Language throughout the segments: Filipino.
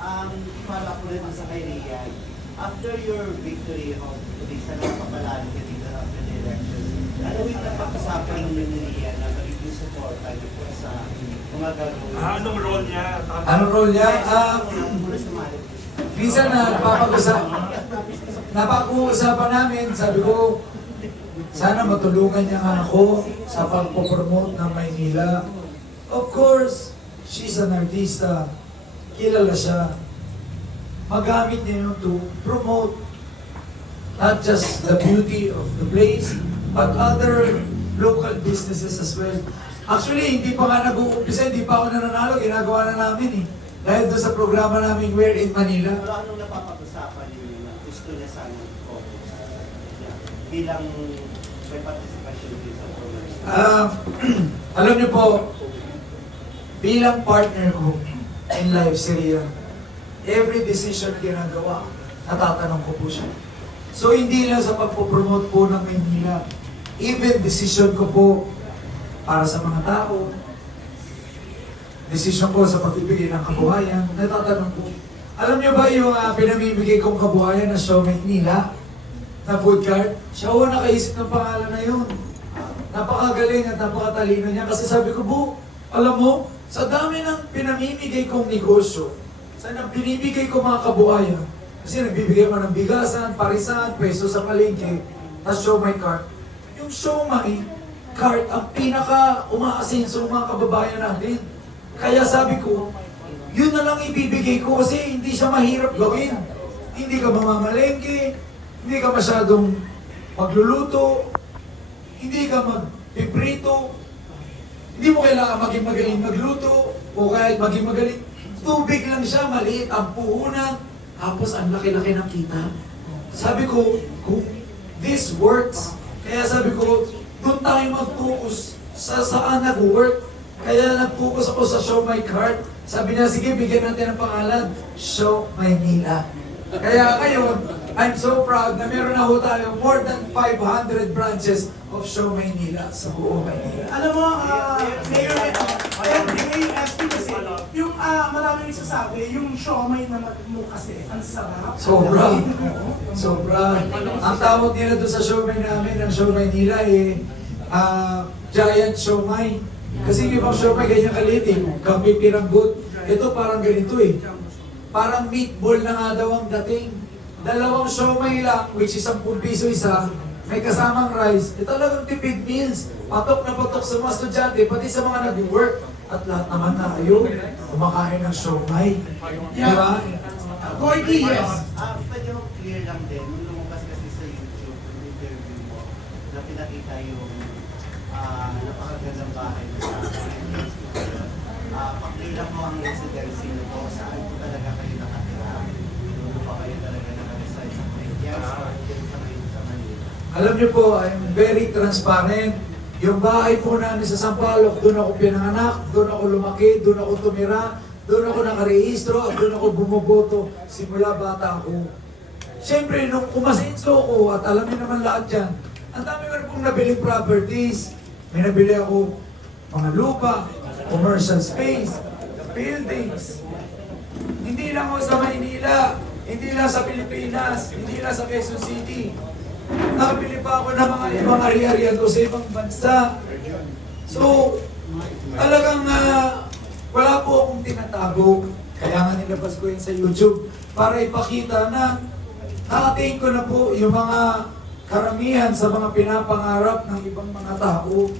Para ko rin sa kay Rian, after your victory of today, sa napapalalo ka dito after the election, ano yung napag-usapan ninyo ni Rian na magiging support tayo po sa mga gagawin? Anong role niya? Anong role niya? Minsan na napag-uusapan namin, sabi ko, sana matulungan niya ako sa pagpopromote ng Maynila. Of course, she's an artista. Kilala siya. Magamit niya yun to promote not just the beauty of the place, but other local businesses as well. Actually, hindi pa nga nag-uumpisa, hindi pa ako nananalo, ginagawa na namin eh. Dahil doon sa programa namin, We're in Manila. Pero anong napapag-usapan niyo na gusto niya sana focus bilang may participation din sa program? Alam niyo po, bilang partner ko in life, si Rian, every decision na ginagawa, natatanong ko po siya. So hindi lang sa pagpopromote po ng Maynila, even decision ko po para sa mga tao, decision ko sa pagbibigay ng kabuhayan, natatanong ko. Alam niyo ba yung pinamimigay kong kabuhayan na Show Maynila, na food cart? Siya ho nakaisip ng pangalan na yun. Napakagaling at napakatalino niya. Kasi sabi ko, Bu, alam mo, sa dami ng pinamimigay kong negosyo, sa binibigay ko mga kabuhayan, kasi nagbibigay mo ng bigasan, parisan, peso sa palengke, na Show My Cart. Yung Show My Cart, ang pinaka umaasenso ng mga kababayan natin. Kaya sabi ko, yun na lang ibibigay ko kasi hindi siya mahirap gawin. Hindi ka mamamalengke, hindi ka masyadong magluluto, hindi ka magpiprito, hindi mo kailangan maging magaling magluto, o kahit maging magaling, tubig lang siya, maliit ang puhunan, tapos ang laki-laki ng kita. Sabi ko, this works. Kaya sabi ko, doon tayo mag-focus sa saan nag-work. Kaya nag-focus ako sa Show My Cart. Sabi niya, sige, bigyan natin ng pangalan, Show Maynila. Kaya ngayon, I'm so proud na meron na ho tayo more than 500 branches of Show Maynila sa buong Maynila. Alam mo, Mayor, SB kasi, yung maraming nagsasabi, yung siomay na mo kasi, ang sarap. Sobra. Sobra. Ang tawag nila doon sa siomay namin, ng Show Maynila giant siomay. Kasi yung ibang siomay ganyan kaliit eh, kapipiranggut. Ito parang ganito eh. Parang meatball na nga daw ang dating. Dalawang siomay lang, which is 10 piso isa, may kasamang rice. Ito talagang tipid meals. Patok na patok sa mga estudyante, pati sa mga nag-work. At lahat naman tayo, kumakain ng siomay. Di ba? Gordy, yes. Pwede mo clear lang din, nung lumabas kasi sa YouTube, yung interview mo, na pinakita yung napakagandang bahay na sa pa-clear lang mo ang residency nyo po, saan po talaga kayo nakatira? Doon pa kayo talaga nakareside sa Pilipinas, or dito pa kayo sa Manila? Alam niyo po, I'm very transparent. Yung bahay po namin sa Sampaloc, doon ako pinanganak, doon ako lumaki, doon ako tumira, doon ako nakarehistro, at doon ako bumoboto simula bata ako. Siyempre, nung umasenso ko, at alam niyo naman lahat yan, ang dami ko rin pong nabiling properties. May nabili ako mga lupa, commercial space, buildings. Hindi lang ako sa Maynila, hindi lang sa Pilipinas, hindi lang sa Quezon City. Nakabili pa ako ng mga ibang area-area doon sa ibang bansa. So, talagang wala po akong tinatago. Kaya nga nilabas ko yun sa YouTube para ipakita na nakatain ko na po yung mga karamihan sa mga pinapangarap ng ibang mga tao.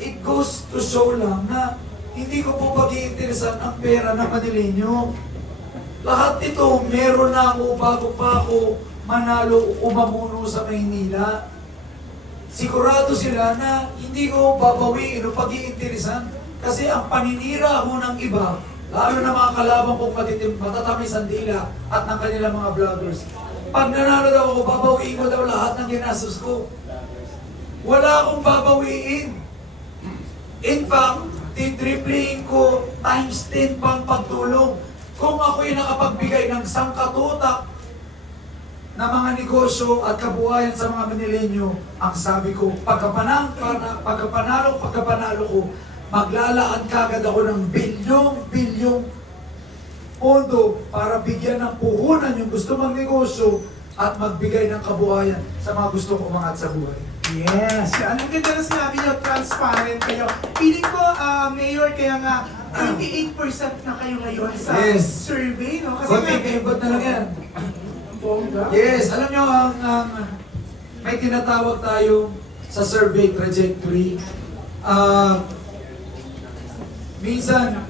It goes to show lang na hindi ko po pag-iinteresan ang pera ng Manileño. Lahat ito, meron na ako bago pa ako manalo o mamuno sa Maynila. Sigurado sila na hindi ko babawiin o pag-iinteresan kasi ang paninira ho ng iba, lalo na mga kalaban kong matatamis ang dila at ng kanilang mga vloggers. Pag nanalo daw ako, babawiin ko daw lahat ng ginastos ko. Wala akong babawiin. In fact, titripling ko times 10 pang pagtulong. Kung ako'y nakapagbigay ng sangkatutak na mga negosyo at kabuhayan sa mga Manileño, ang sabi ko, pagkapanalo ko, maglalaan kagad ako ng bilyong pondo para bigyan ng puhunan yung gusto magnegosyo at magbigay ng kabuhayan sa mga gustong umangat sa buhay. Yes, ang ganda na sinabi niyo, transparent kayo. Feeling ko, Mayor, kaya nga 28% na kayo ngayon sa Yes. survey, no? Kasi Konti kaibat na lang yan. bongga. Yes, alam nyo, may tinatawag tayo sa survey trajectory. Minsan,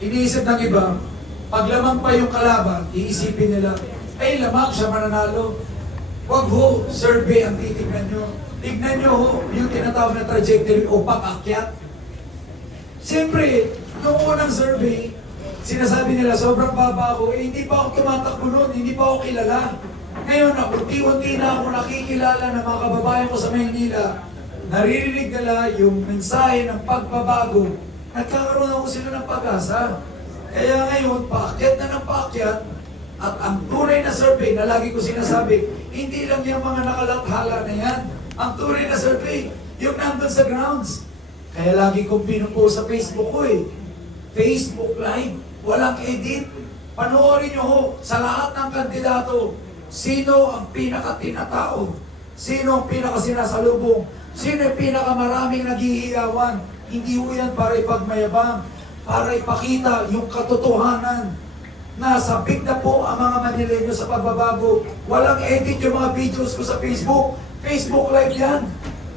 iniisip ng iba, pag lamang pa yung kalaban, iisipin nila, ay lamang siya mananalo. Wag ho, survey ang titignan nyo. Tignan nyo ho, yung tinatawag na trajectory o pag-akyat. Siyempre, nung unang survey, sinasabi nila, sobrang baba ako, hindi pa ako tumatakbo noon, hindi pa ako kilala. Ngayon, unti-unti na ako nakikilala ng mga kababayan ko sa Maynila. Naririnig nila yung mensahe ng pagbabago. Nagkakaroon ako sila ng pag-asa. Kaya ngayon, paakyat na ng paakyat, at ang tunay na survey na lagi ko sinasabi, hindi lang yung mga nakalathala na yan. Ang tunay na survey, yung nandun sa grounds. Kaya lagi kong pinupost sa Facebook ko Facebook Live, walang edit. Panoorin nyo ho, sa lahat ng kandidato, sino ang pinaka-tinatao? Sino ang pinaka-sinasalubong? Sino ang pinaka-maraming naghihiyawan? Hindi ho yan para ipagmayabang, para ipakita yung katotohanan. Nasabik na po ang mga Manileño sa pagbabago. Walang edit yung mga videos ko sa Facebook. Facebook Live yan.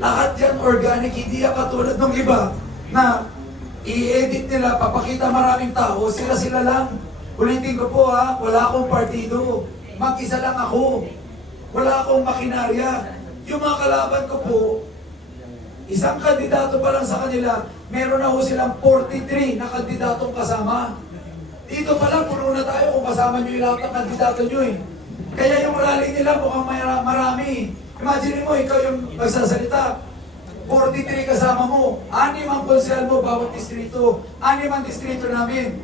Lahat yan organic, hindi yan katulad ng iba na i-edit nila, papakita maraming tao, sila-sila lang. Ulitin ko po ha, wala akong partido. Mag-isa lang ako. Wala akong makinarya. Yung mga kalaban ko po, isang kandidato pa lang sa kanila, meron na ho silang 43 na kandidatong kasama. Dito pa lang, puno na tayo kung kasama nyo yung lahat ng kandidato nyo Kaya yung rally nila mukhang marami. Imagine mo, ikaw yung magsasalita. 43 kasama mo. 6 ang konsehal mo bawat distrito. 6 ang distrito namin.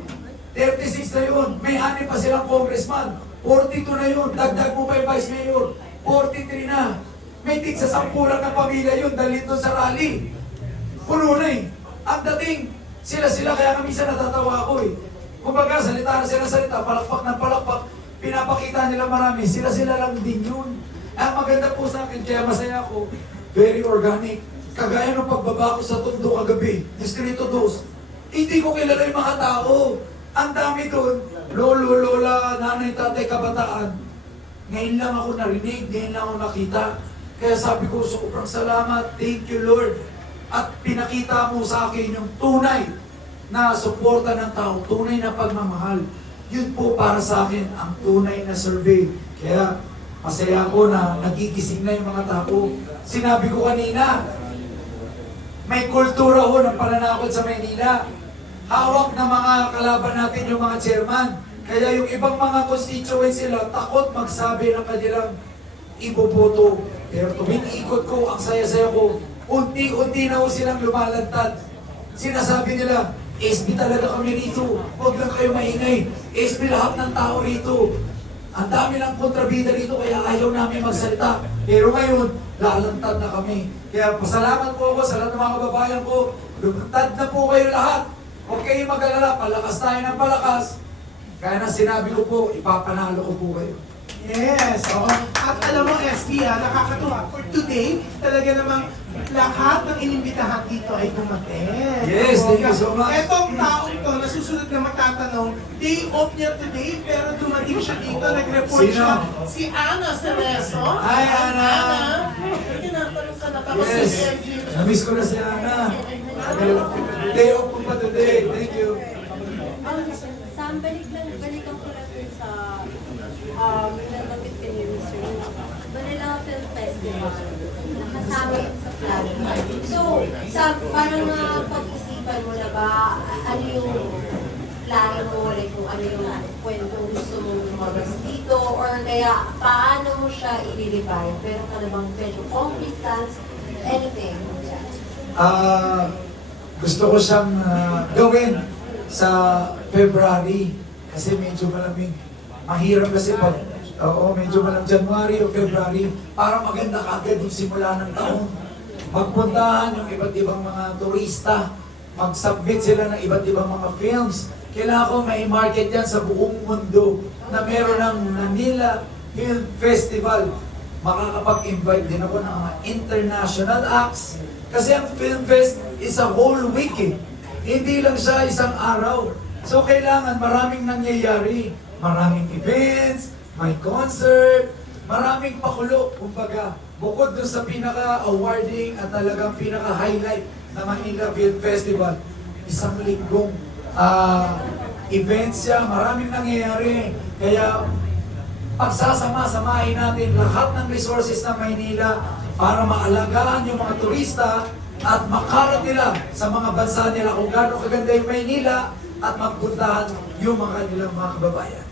36 na yun. May 6 pa silang congressman. 42 na yun. Dagdag mo pa yung vice mayor. 43 na. May tig sa 10 lang ng pamilya yun dahil doon sa rally. Puno na Ang dating, sila-sila kaya nga minsan natatawa ako Kumbaga, salita na sila salita, palakpak ng palakpak, pinapakita nila marami, sila-sila lang din yun. Ang maganda po sa akin, kaya masaya ako, very organic. Kagaya ng pagbaba ko sa Tondo kagabi, Distrito 2, hindi ko kilala yung mga tao. Ang dami doon, lolo, lola, nanay, tatay, kabataan. Ngayon lang ako narinig, ngayon lang ako nakita. Kaya sabi ko, sobrang salamat, thank you Lord. At pinakita mo sa akin yung tunay na suporta ng tao, tunay na pagmamahal. Yun po para sa akin ang tunay na survey. Kaya masaya ako na nagigising na yung mga tao. Sinabi ko kanina, may kultura ho ng pananakot sa Maynila. Hawak na mga kalaban natin yung mga chairman. Kaya yung ibang mga constituents sila, takot magsabi ng kanilang iboboto. Pero tuwing ikot ko, ang saya-saya ko, unti-unti na ho silang lumalantad. Sinasabi nila, SB talaga kami rito. Huwag lang kayo maingay. SB lahat ng tao rito. Ang dami ng kontrabida rito kaya ayaw namin magsalita. Pero ngayon, lalantad na kami. Kaya pasalamat po ako sa lahat ng mga kababayan ko. Lumantad na po kayo lahat. Huwag kayong mag-alala. Palakas tayo ng palakas. Kaya na sinabi ko po, ipapanalo ko po kayo. Yes, oo. At alam mo, SB, nakakatuwa. For today, talaga namang lahat ng inimbitahan dito ay dumating. Yes, thank you so much. Etong taong to, nasusunod na matatanong, day off niya today, pero dumating siya dito, nag-report Sino? siya. Si Ana Cerezo. Hi, Ana. Tinatanong ka na tapos Yes. si MG. Namiss ko na si Ana. Day off ko pa today. Thank you. Sam, balikan ko lang dun sa nabanggit ka ni Mr. Manila Film Festival. Nakasama yun sa plan. So, Sam, parang pag-isipan mo na ba, ano yung plano mo, like kung ano yung kwentong gusto mong lumabas dito, or kaya paano mo siya i-revive? Pero ka na bang medyo concrete plans, anything? Gusto ko siyang gawin sa February kasi medyo malamig. Mahirap kasi pag medyo malamig January o February para maganda kagad yung simula ng taon. Magpuntahan yung iba't ibang mga turista, mag-submit sila ng iba't ibang mga films kailangan ko may market yan sa buong mundo na meron ng Manila Film Festival. Makakapag-invite din ako ng mga international acts. Kasi ang Film Fest is a whole week eh. Hindi lang siya isang araw. So kailangan maraming nangyayari. Maraming events, may concert, maraming pakulo. Kumbaga, bukod dun sa pinaka-awarding at talagang pinaka-highlight na Manila Film Festival, isang linggong events siya, maraming nangyayari. Kaya pagsasama-samahin natin lahat ng resources ng Maynila para maalagaan yung mga turista at makarat nila sa mga bansa nila kung gaano kaganda yung Maynila at magpuntahan yung mga kanilang mga kababayan.